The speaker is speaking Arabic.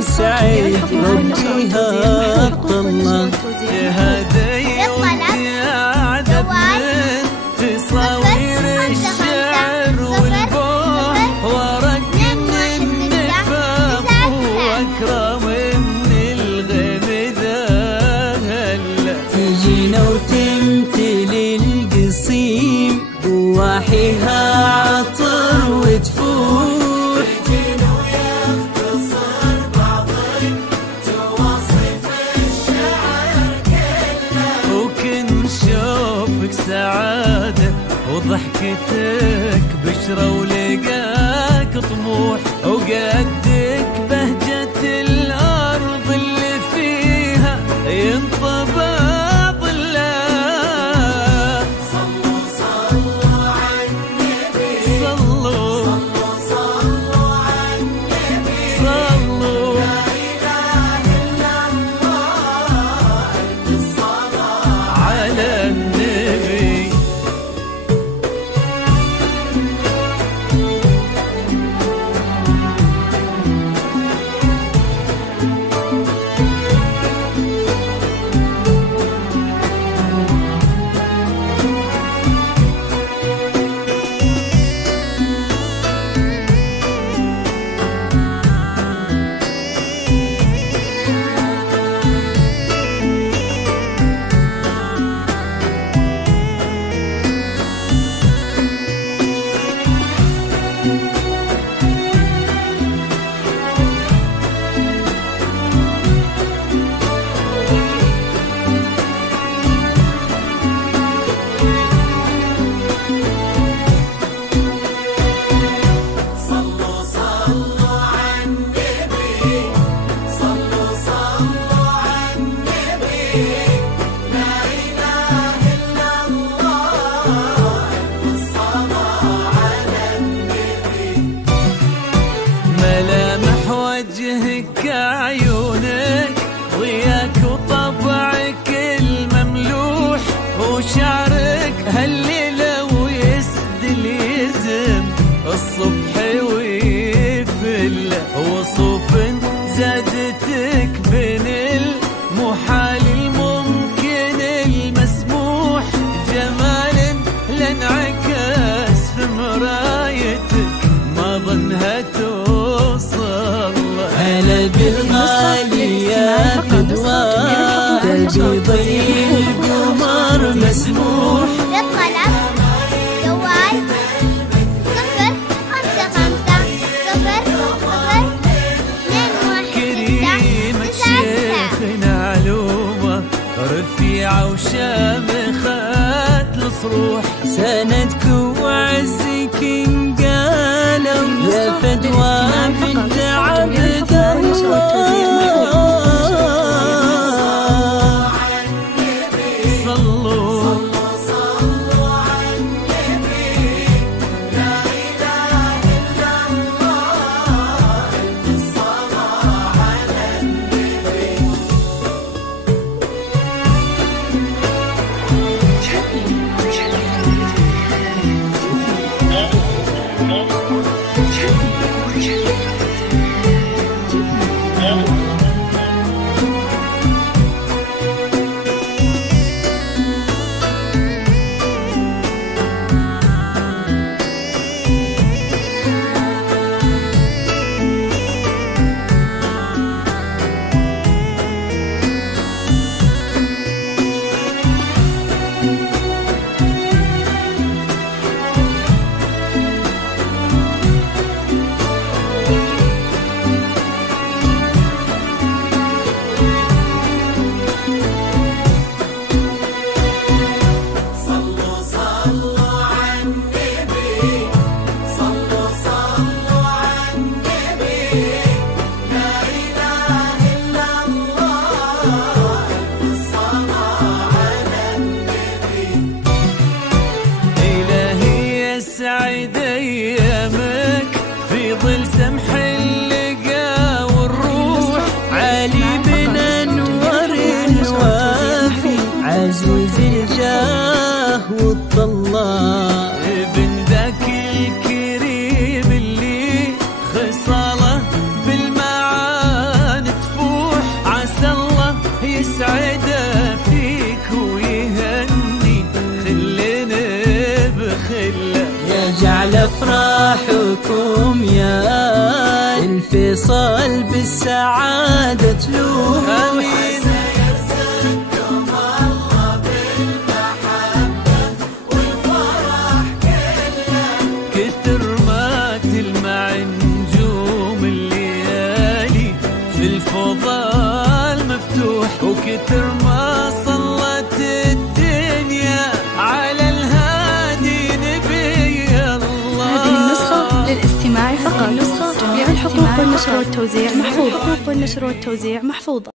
سعيد وجهها طلة هدي وزيادة من تصاوير الشعر والبوح ورق من النفاق واكرم من الغمدة هلا تجينا وتمثل القصيم بواحيها عطر وتفوح تجينا ويختصر بعض تواصف الشعر كله وكن شوفك سعادة وضحكتك بشرة ولقاك طموح وقدك بهجة الأرض اللي فيها ينطبع ظلها صلوا صلوا على النبي صلوا صلوا على النبي صلوا لا إله إلا الله ألف الصلاة على النبي صلوا صلوا على النبي صلوا صلوا على النبي لا إله إلا الله ألف الصلاة على النبي ملامح وجهك عيونك ضياك وطبعك المملوح وشعرك هالليلة ويسدل يزم الصبح ويفل وصوف زادتك بين المحال الممكن المسموح جمال لانعكس في مرايتك ما ظنها توصل هلا بالغالي يا فدوى تبيض القمر مسموح للطلب جوال 055 كريمة شيخنا علومة رفيعة وشامخات الصروح سندك وعزك انقالوا يا فدوى بنت عبد الله صلوا صلوا على النبي لا إله إلا الله ألف الصلاة على النبي لكم يا الفيصل بالسعادة تلوح. آمين. يرزقكم الله بالمحبة والفرح كله. كتر ما تلمع نجوم الليالي في الفضاء مفتوح، وكتر ما صلت الدنيا على الهادي نبي الله. هذه النسخة للاستماع فقط. جميع الحقوق والنشر والتوزيع محفوظة.